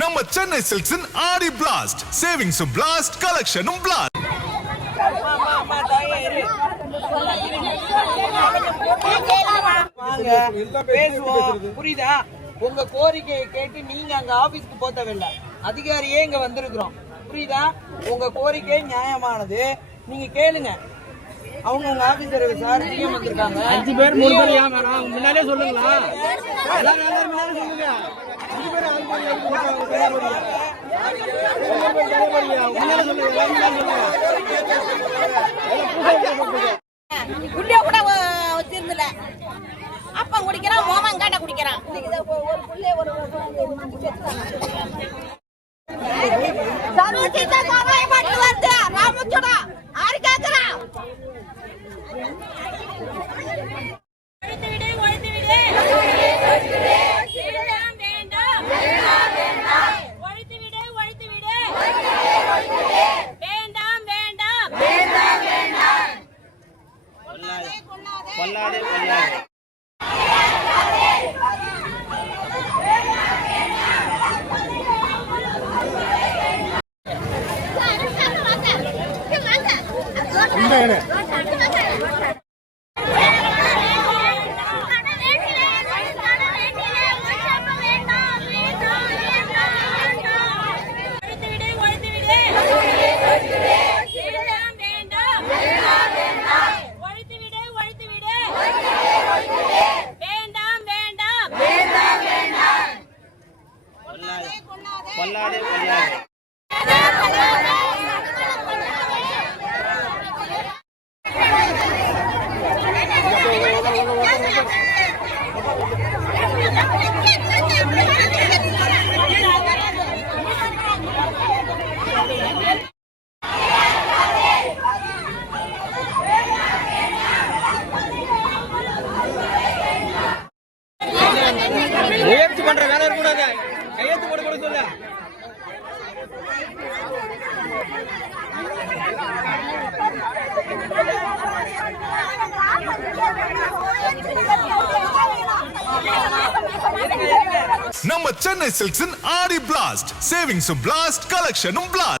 நம்ம சென்னை சில்க்ஸின் ஆடி blast, சேவிங்ஸும் blast, கலெக்ஷனும் blast. புரியுதா? உங்க கோரிக்கையை கேட்டு நீங்க அங்க ஆபீஸ்க்கு போக தேவையில்ல, அதிகாரியே இங்க வந்திருக்கிறோம். புரியுதா? உங்க கோரிக்கை நியாயமானது, நீங்க கேளுங்க. அவங்க உங்க ஆபீசர் சார் டிஎம் வந்திருக்காங்க. 5 பேர் 3 பேர் ஏன் வேணாம்? முன்னாலே சொல்லுங்களா? எல்லாரும் முன்னாலே சொல்லுங்க. 5 பேர் குடியா கூட வச்சிருந்தல அப்ப குடிக்கிறான், ஓமங்காட்ட குடிக்கிறான். கொல்லாதே கொல்லாதே. கொல்லாதே கொல்லாதே. முயற்சி பண்ற வேலை இருக்கக்கூடாது. கையெழுத்து போட கூட சொல்ல. நம்ம சென்னை சில்க்ஸின் ஆடி பிளாஸ்ட், சேவிங்ஸும் பிளாஸ்ட், கலெக்ஷனும் பிளாஸ்ட்.